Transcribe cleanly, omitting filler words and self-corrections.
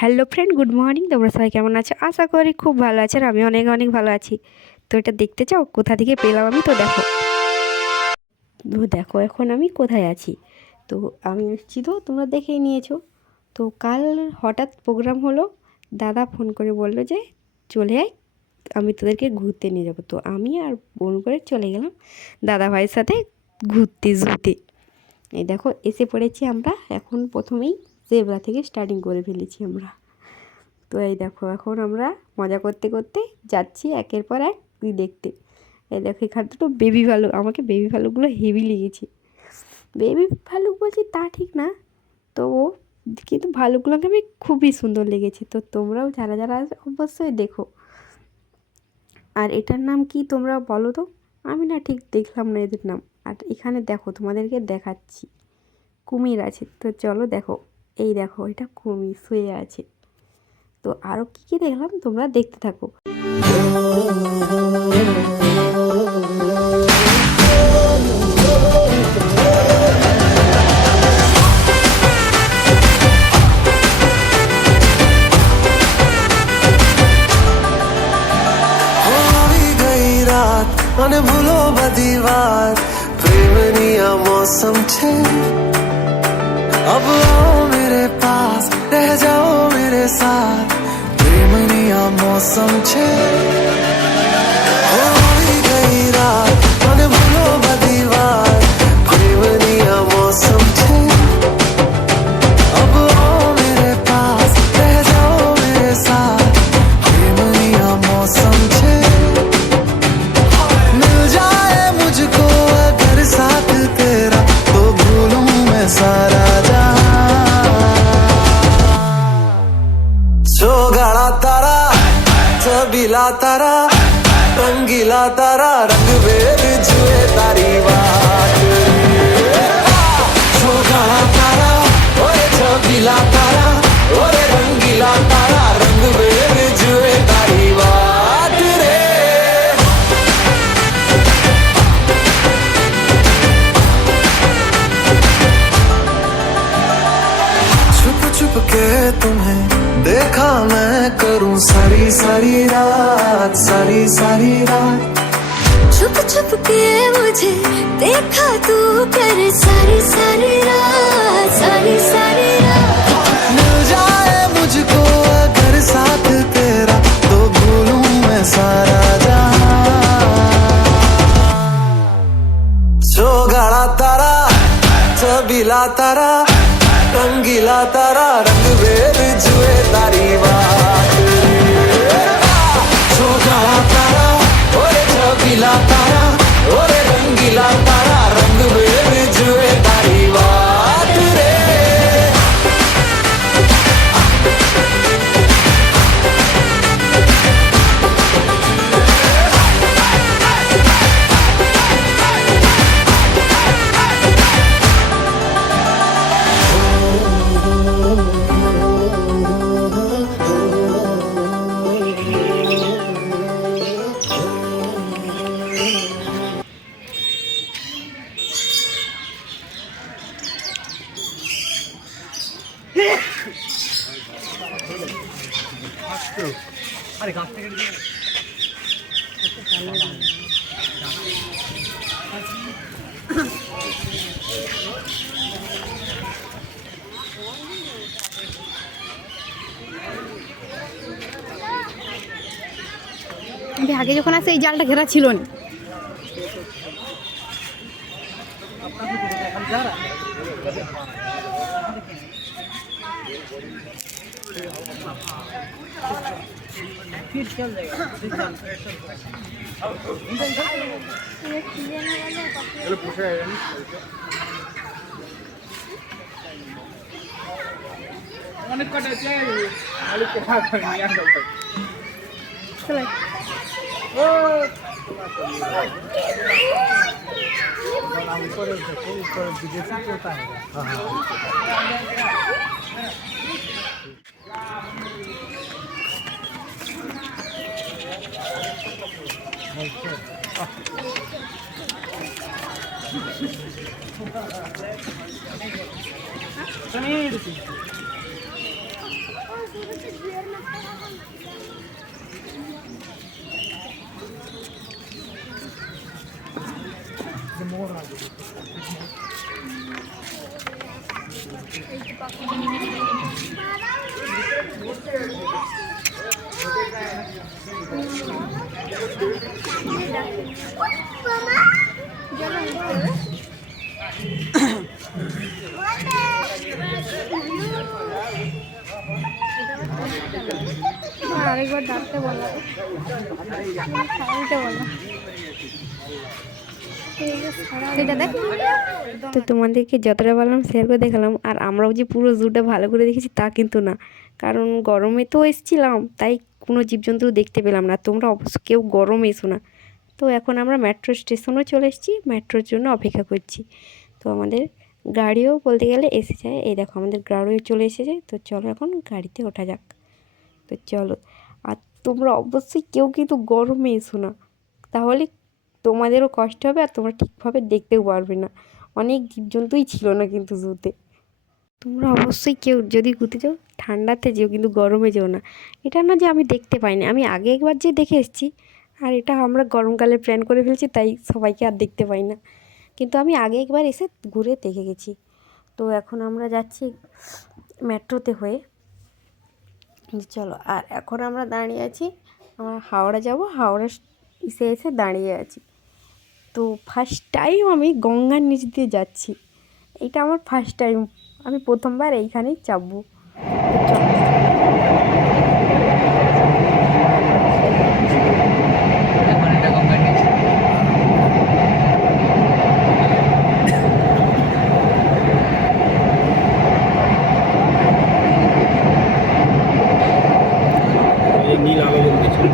Hello friend, good morning. তোমরা সবাই কেমন আছো? আশা করি খুব ভালো আছো। আর আমি অনেক অনেক ভালো আছি। তো এটা দেখতে চাও কোথা থেকে পেলাম আমি? তো দেখো, দেখো এখন আমি কোথায় আছি। তো আমি এসেছি, তো তোমরা দেখেই নিয়েছো। তো কাল হঠাৎ প্রোগ্রাম হলো, দাদা ফোন করে বললো যে চলে আয়, আমি তোদেরকে ঘুরতে নিয়ে যাবো। তো আমি আর বোন করে চলে গেলাম দাদা ভাইয়ের সাথে ঘুরতে জুতে। এই দেখো এসে পড়েছি আমরা। এখন প্রথমেই জেব্রা থেকে স্টার্টিং করে ফেলেছি আমরা। তো এই দেখো এখন আমরা মজা করতে করতে যাচ্ছি একের পর এক দেখতে। এই দেখো এখানে দুটো বেবি ভালুক, আমাকে বেবি ভালুকগুলো হেভি লেগেছে। বেবি ভালুক বলছি তা ঠিক না, তো কিন্তু ভালুকগুলোকে আমি খুবই সুন্দর লেগেছে। তো তোমরাও যারা যারা আসবে অবশ্যই দেখো। আর এটার নাম কি তোমরা বলো তো? আমি না ঠিক দেখলাম না এদের নাম। আর এখানে দেখো তোমাদেরকে দেখাচ্ছি, কুমির আছে। তো চলো দেখো, এই দেখো এটা কুমির শুয়ে আছে। তো আরও কী কী দেখলাম তোমরা দেখতে থাকো। મને ભૂલો બધી વાત પ્રેમની આ મૌસમ છે अब आओ मेरे पास रह जाओ मेरे साथ प्रेमनी आ मौसम छे होई गई रात મને ભૂલો બધી વાત પ્રેમની આ मौसम छे अब आओ मेरे पास रह जाओ मेरे साथ प्रेमनी आ मौसम छे मिल जाए मुझको अगर साथ तेरा तो भूलूं मैं सारा तारा छबीला तारा रंगीला तारा रंग वेद जुए तारी बात छोगाड़ा तारा ओए छबीला तारा ओरे रंगीला तारा रंग वेद जुए तारी बात रे छुप छुप के तुम्हें देखा मैं करूं सारी सारी रात सारी सारी रात छुप छुप के मुझे देखा तू कर सारी सारी रात सारी सारी रात मिल जाए मुझको अगर साथ तेरा तो भूलूं मैं सारा जहां छोगाड़ा तारा छबीला तारा रंगीला तारा रंग वेद जुए तारी बात छोगाड़ा तारा ओरे छबीला तारा ओरे रंगीला तारा रंग वेद जुए तारी बात रे আরে গাছ থেকে আগে যখন আসে এই জালটা ঘেরা ছিল না। फिर चल जाएगा অনেক কটা চাই আলু কোথা করে নিয়ে আসো চলে ও ऊपर ऊपर विदेशी तोता है আরেকবার ডাকতে বললাম, তো তোমাদেরকে যতটা পারলাম শেয়ার করে দেখালাম। আর আমরাও যে পুরো জুটা ভালো করে দেখেছি তা কিন্তু না, কারণ গরমে তো এসেছিলাম, তাই কোনো জীবজন্তু দেখতে পেলাম না। তোমরা অবশ্য কেউ গরমে এসো না। তো এখন আমরা মেট্রো স্টেশনেও চলে এসেছি, মেট্রোর জন্য অপেক্ষা করছি। তো আমাদের গাড়িও বলতে গেলে এসে যায়, এই দেখো আমাদের গাড়িও চলে এসেছে। তো চলো এখন গাড়িতে ওঠা যাক। তো চলো, আর তোমরা অবশ্যই কেউ কিন্তু গরমে এসো না, তাহলে তোমাদেরও কষ্ট হবে আর তোমরা ঠিকভাবে দেখতেও পারবে না। অনেক জীবজন্তুই ছিল না কিন্তু জুতে। তোমরা অবশ্যই কেউ যদি ঘুরতে যাও ঠান্ডাতে যেও, কিন্তু গরমে যেও না। এটা না যে আমি দেখতে পাইনি, আমি আগে একবার যে দেখে এসেছি, আর এটা আমরা গরমকালে প্ল্যান করে ফেলছি, তাই সবাইকে আর দেখতে পাই না। কিন্তু আমি আগে একবার এসে ঘুরে দেখে গেছি। তো এখন আমরা যাচ্ছি মেট্রোতে হয়ে। চলো, আর এখন আমরা দাঁড়িয়ে আছি, আমরা হাওড়া যাব, হাওড়া এসে দাঁড়িয়ে আছি। তো ফার্স্ট টাইম আমি গঙ্গার নিচ দিয়ে যাচ্ছি, এটা আমার ফার্স্ট টাইম, আমি প্রথমবার এইখানেই চাপবো। নীল আলো জ্বলতেছে।